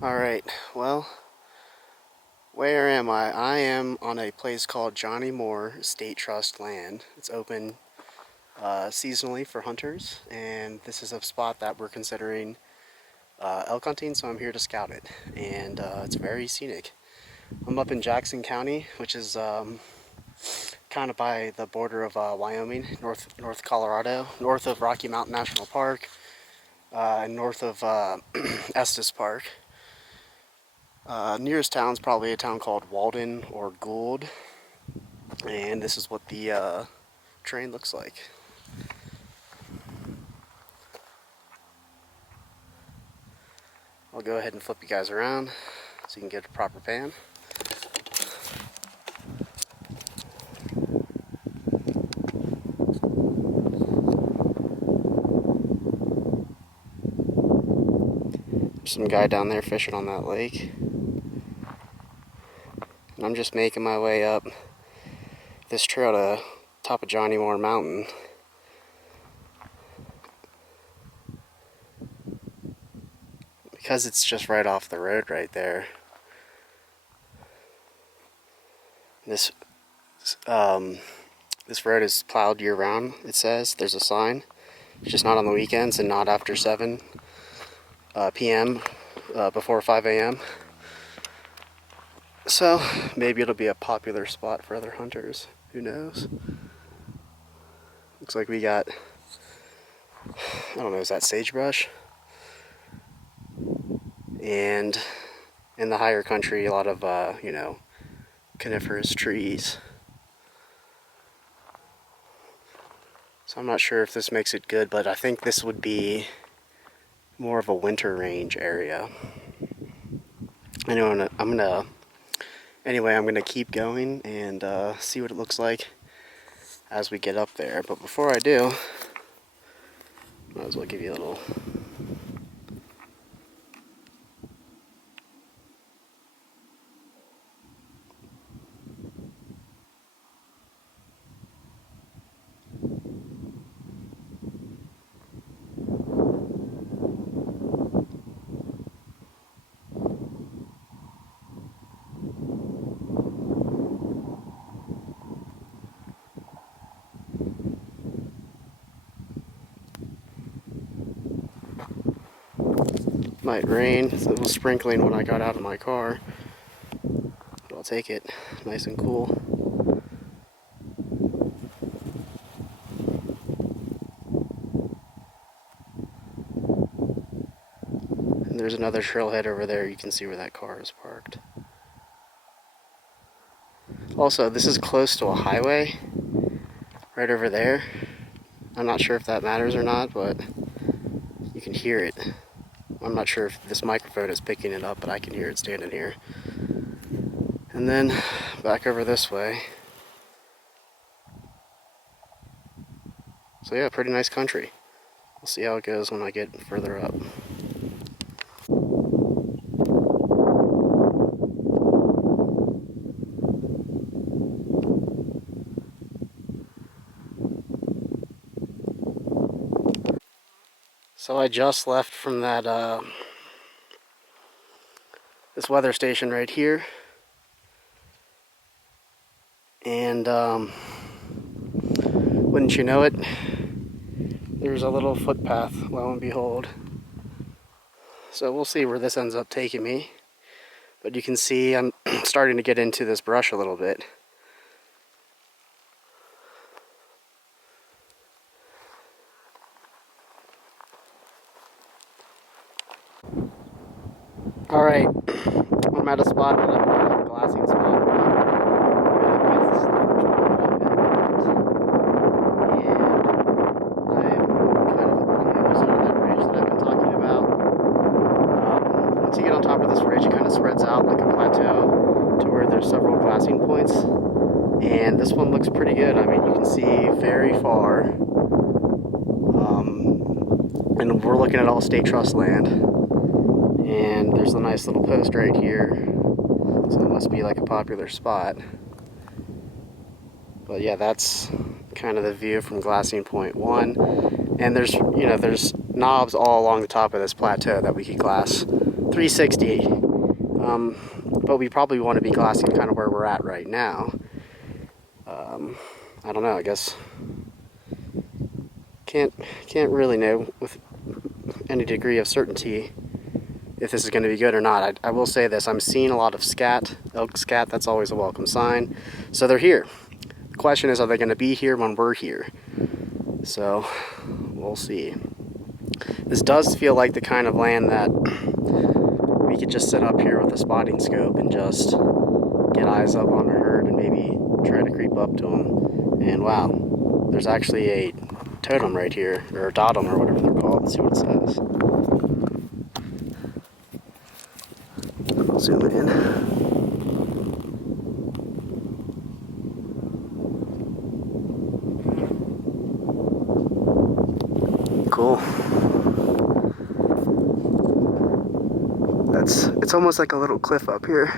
Alright, well, where am I? I am on a place called Johnny Moore State Trust land. It's open seasonally for hunters, and this is a spot that we're considering elk hunting, so I'm here to scout it. And it's very scenic. I'm up in Jackson County, which is kind of by the border of Wyoming, North Colorado, north of Rocky Mountain National Park, and north of Estes Park. Nearest town's probably a town called Walden or Gould, and this is what the terrain looks like. I'll go ahead and flip you guys around so you can get a proper pan. There's some guy down there fishing on that lake, and I'm just making my way up this trail to top of Johnny Moore Mountain. Because it's just right off the road right there. This road is plowed year round, it says. There's a sign. It's just not on the weekends and not after 7 p.m. Before 5 a.m. So maybe it'll be a popular spot for other hunters. Who knows? Looks like we got, I don't know, is that sagebrush? And in the higher country, a lot of, coniferous trees. So I'm not sure if this makes it good, but I think this would be more of a winter range area. Anyway, I'm gonna keep going and see what it looks like as we get up there. But before I do, might as well give you a little. Might rain. It was sprinkling when I got out of my car, but I'll take it. Nice and cool. And there's another trailhead over there. You can see where that car is parked. Also, this is close to a highway right over there. I'm not sure if that matters or not, but you can hear it. I'm not sure if this microphone is picking it up, but I can hear it standing here. And then back over this way. So yeah, pretty nice country. We'll see how it goes when I get further up. So I just left from that this weather station right here, and wouldn't you know it, there's a little footpath, lo and behold. So we'll see where this ends up taking me, but you can see I'm starting to get into this brush a little bit. Alright, I'm at a spot that I'm calling a glassing spot. Because this is the first one that I've been at. And I'm kind of on the other side of that ridge that I've been talking about. Once you get on top of this ridge, it kind of spreads out like a plateau to where there's several glassing points. And this one looks pretty good. I mean, you can see very far. And we're looking at all state trust land. And there's a nice little post right here, so it must be like a popular spot. But yeah, that's kind of the view from Glassing Point 1. And there's knobs all along the top of this plateau that we could glass 360. But we probably want to be glassing kind of where we're at right now. I don't know, I guess can't really know with any degree of certainty if this is going to be good or not. I will say this, I'm seeing a lot of scat, elk scat. That's always a welcome sign. So they're here. The question is, are they going to be here when we're here? So we'll see. This does feel like the kind of land that we could just sit up here with a spotting scope and just get eyes up on a herd and maybe try to creep up to them. And wow, there's actually a totem right here, or a totem, or whatever they're called. Let's see what it says. I'll zoom in. Cool. It's almost like a little cliff up here.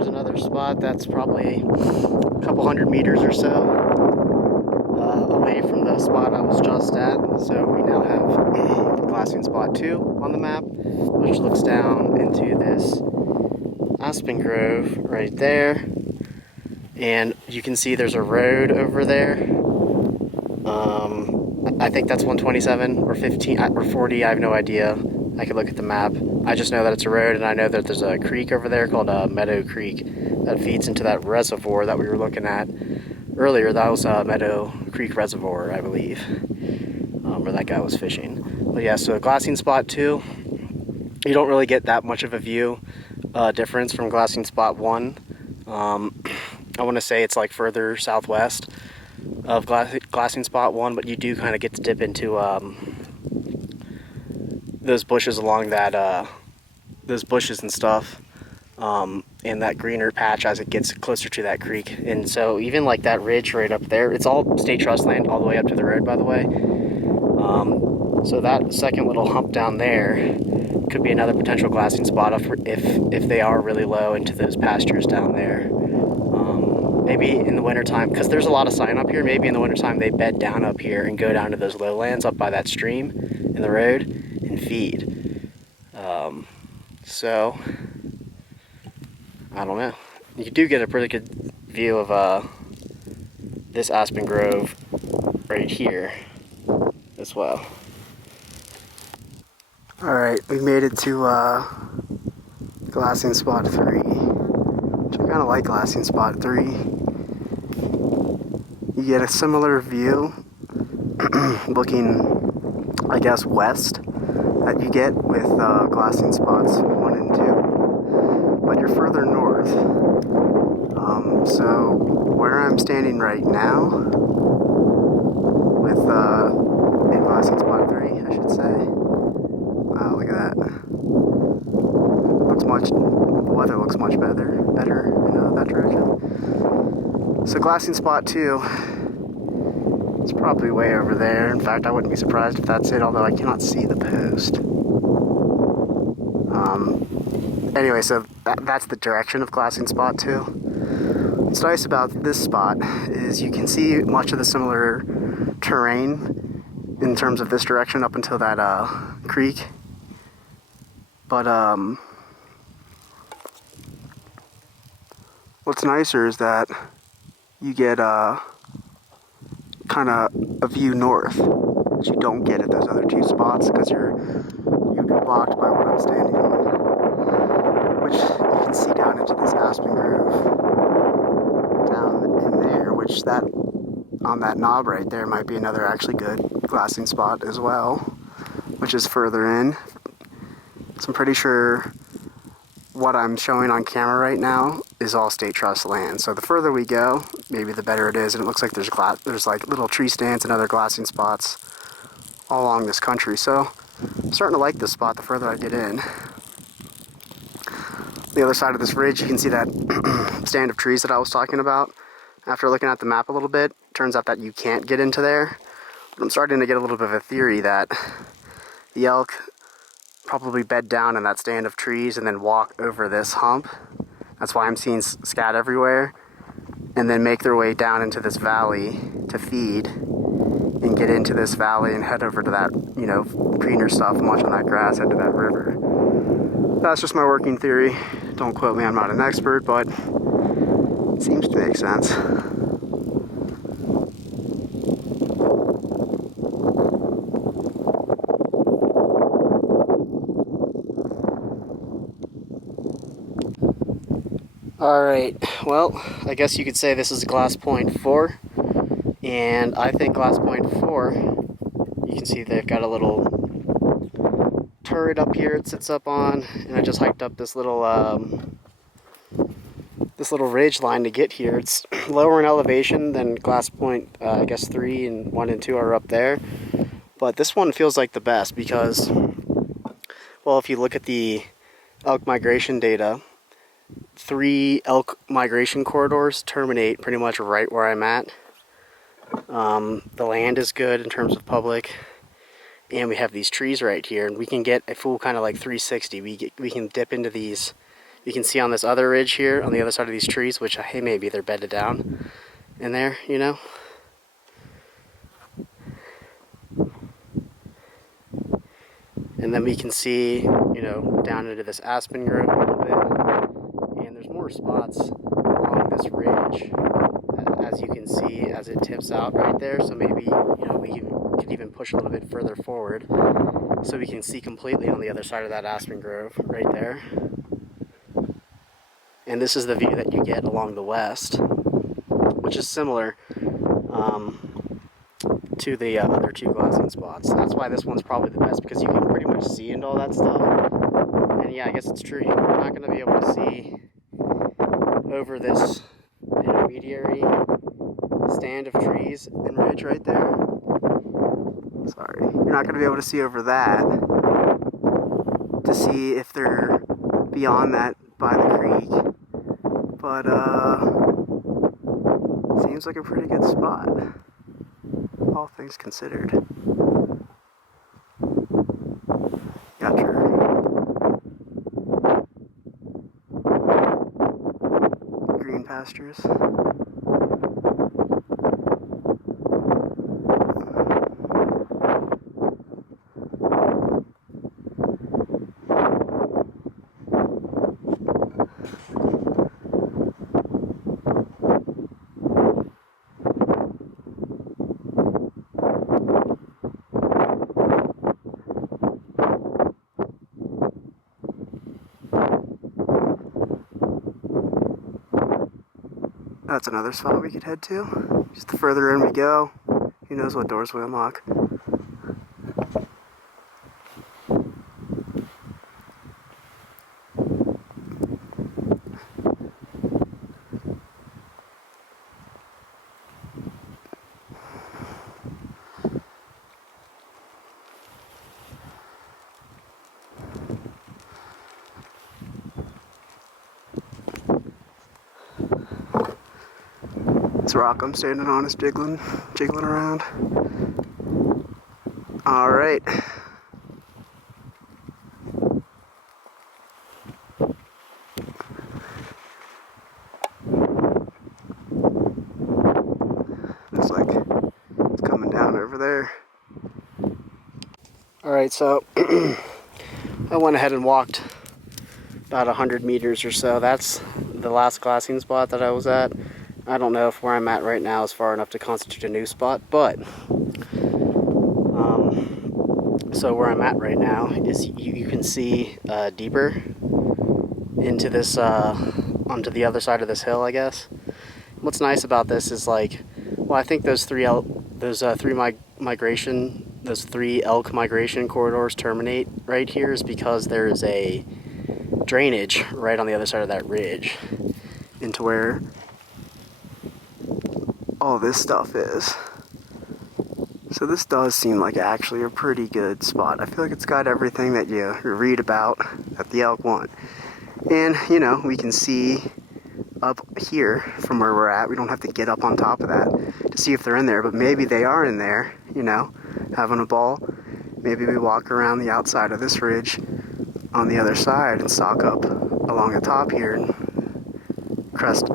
Another spot that's probably a couple hundred meters or so away from the spot I was just at. So we now have glassing spot 2 on the map, which looks down into this aspen grove right there, and you can see there's a road over there. I think that's 127 or 15 or 40, I have no idea. I could look at the map. I just know that it's a road, and I know that there's a creek over there called Meadow Creek that feeds into that reservoir that we were looking at earlier. That was Meadow Creek Reservoir, I believe, where that guy was fishing. But yeah, so glassing spot 2, you don't really get that much of a view difference from glassing spot 1. I want to say it's like further southwest of glassing spot 1, but you do kind of get to dip into those bushes along that those bushes and stuff, and that greener patch as it gets closer to that creek. And so even like that ridge right up there, it's all state trust land all the way up to the road, by the way. So that second little hump down there could be another potential glassing spot if they are really low into those pastures down there. Maybe in the wintertime, because there's a lot of sign up here, maybe in the wintertime they bed down up here and go down to those lowlands up by that stream in the road and feed. So I don't know. You do get a pretty good view of this aspen grove right here as well. Alright, we made it to glassing spot 3, which I kind of like glassing spot 3. You get a similar view looking, I guess, west that you get with glassing spots 1 and 2, but you're further north. So where I'm standing right now with in glassing spot 3, I should say. Wow, look at that. The weather looks much better in that direction. So glassing spot 2, it's probably way over there. In fact, I wouldn't be surprised if that's it, although I cannot see the post. Anyway, so that's the direction of glassing spot 2. What's nice about this spot is you can see much of the similar terrain in terms of this direction up until that creek. But what's nicer is that you get kind of a view north that you don't get at those other 2 spots because you'd be blocked by what I'm standing on, which you can see down into this aspen grove down in there, which that on that knob right there might be another actually good glassing spot as well, which is further in. So I'm pretty sure what I'm showing on camera right now is all state trust land. So the further we go, maybe the better it is. And it looks like there's like little tree stands and other glassing spots all along this country. So I'm starting to like this spot the further I get in. The other side of this ridge, you can see that stand of trees that I was talking about. After looking at the map a little bit, turns out that you can't get into there. But I'm starting to get a little bit of a theory that the elk probably bed down in that stand of trees and then walk over this hump. That's why I'm seeing scat everywhere. And then make their way down into this valley to feed and get into this valley and head over to that, you know, greener stuff, munch on that grass, head to that river. That's just my working theory. Don't quote me, I'm not an expert, but it seems to make sense. Alright, well, I guess you could say this is glass point 4. And I think glass point 4, you can see they've got a little turret up here it sits up on, and I just hiked up this little ridge line to get here. It's lower in elevation than glass point, I guess 3 and 1 and 2 are up there. But this one feels like the best because, well, if you look at the elk migration data, 3 elk migration corridors terminate pretty much right where I'm at. The land is good in terms of public, and we have these trees right here, and we can get a full kind of like 360. We can dip into these. You can see on this other ridge here, on the other side of these trees, which, hey, maybe they're bedded down in there, you know. And then we can see, you know, down into this aspen grove a little bit, and there's more spots along this ridge, as you can see, as it tips out right there. So maybe, you know, we could even push a little bit further forward so we can see completely on the other side of that aspen grove right there. And this is the view that you get along the west, which is similar to the other 2 glassing spots. That's why this one's probably the best, because you can pretty much see into all that stuff. And yeah, I guess it's true, you're not going to be able to see over this intermediary stand of trees and ridge right there. Sorry, you're not going to be able to see over that to see if they're beyond that by the creek. But seems like a pretty good spot, all things considered. Got your green pastures. That's another spot we could head to. Just the further in we go, who knows what doors we unlock. This rock I'm standing on is jiggling around. Alright. Looks like it's coming down over there. Alright, so I went ahead and walked about 100 meters or so. That's the last glassing spot that I was at. I don't know if where I'm at right now is far enough to constitute a new spot, but so where I'm at right now is you can see deeper into this onto the other side of this hill, I guess. What's nice about this is, like, well, I think those three elk migration corridors terminate right here is because there is a drainage right on the other side of that ridge into where all this stuff is. So this does seem like actually a pretty good spot. I feel like it's got everything that you read about that the elk want. And, you know, we can see up here from where we're at. We don't have to get up on top of that to see if they're in there, but maybe they are in there, you know, having a ball. Maybe we walk around the outside of this ridge on the other side and stalk up along the top here and crest,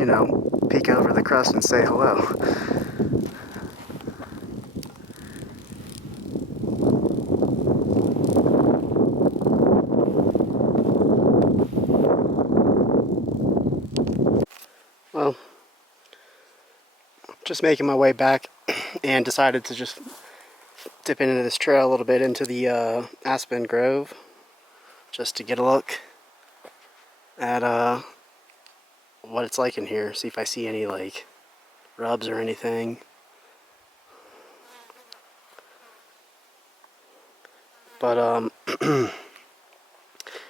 you know, peek over the crest and say hello. Well, just making my way back and decided to just dip into this trail a little bit into the Aspen Grove just to get a look at what it's like in here, see if I see any like rubs or anything. But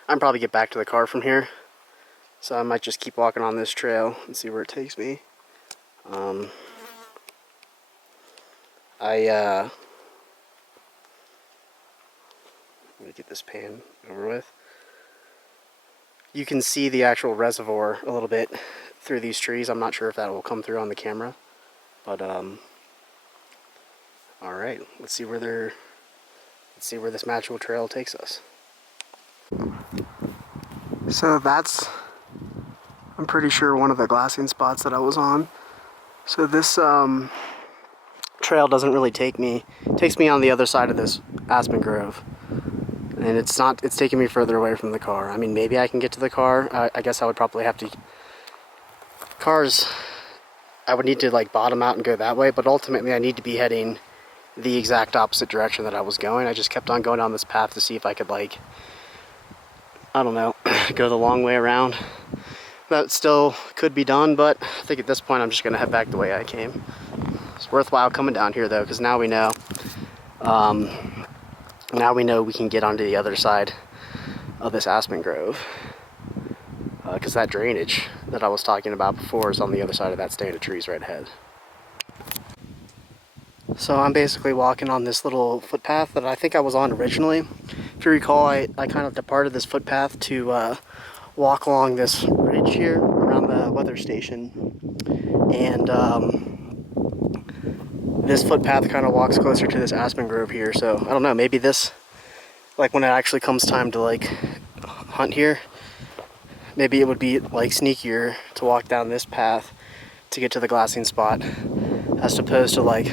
I'm probably get back to the car from here, so I might just keep walking on this trail and see where it takes me. Let me get this pan over with. You can see the actual reservoir a little bit through these trees. I'm not sure if that will come through on the camera, but all right, let's see where this magical trail takes us. So that's, I'm pretty sure, one of the glassing spots that I was on. So this trail doesn't really takes me on the other side of this Aspen Grove. And it's taking me further away from the car. I mean, maybe I can get to the car. I guess I would probably have to, I would need to like bottom out and go that way, but ultimately I need to be heading the exact opposite direction that I was going. I just kept on going down this path to see if I could, like, I don't know, go the long way around. That still could be done, but I think at this point I'm just gonna head back the way I came. It's worthwhile coming down here though, because now we know we can get onto the other side of this Aspen Grove, because that drainage that I was talking about before is on the other side of that stand of trees right ahead. So I'm basically walking on this little footpath that I think I was on originally. If you recall, I kind of departed this footpath to walk along this ridge here around the weather station, and this footpath kind of walks closer to this Aspen Grove here. So I don't know, maybe this, like when it actually comes time to like hunt here, maybe it would be like sneakier to walk down this path to get to the glassing spot, as opposed to like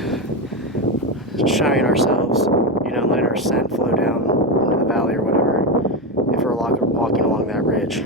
shying ourselves, you know, letting our scent flow down into the valley or whatever, if we're walking along that ridge.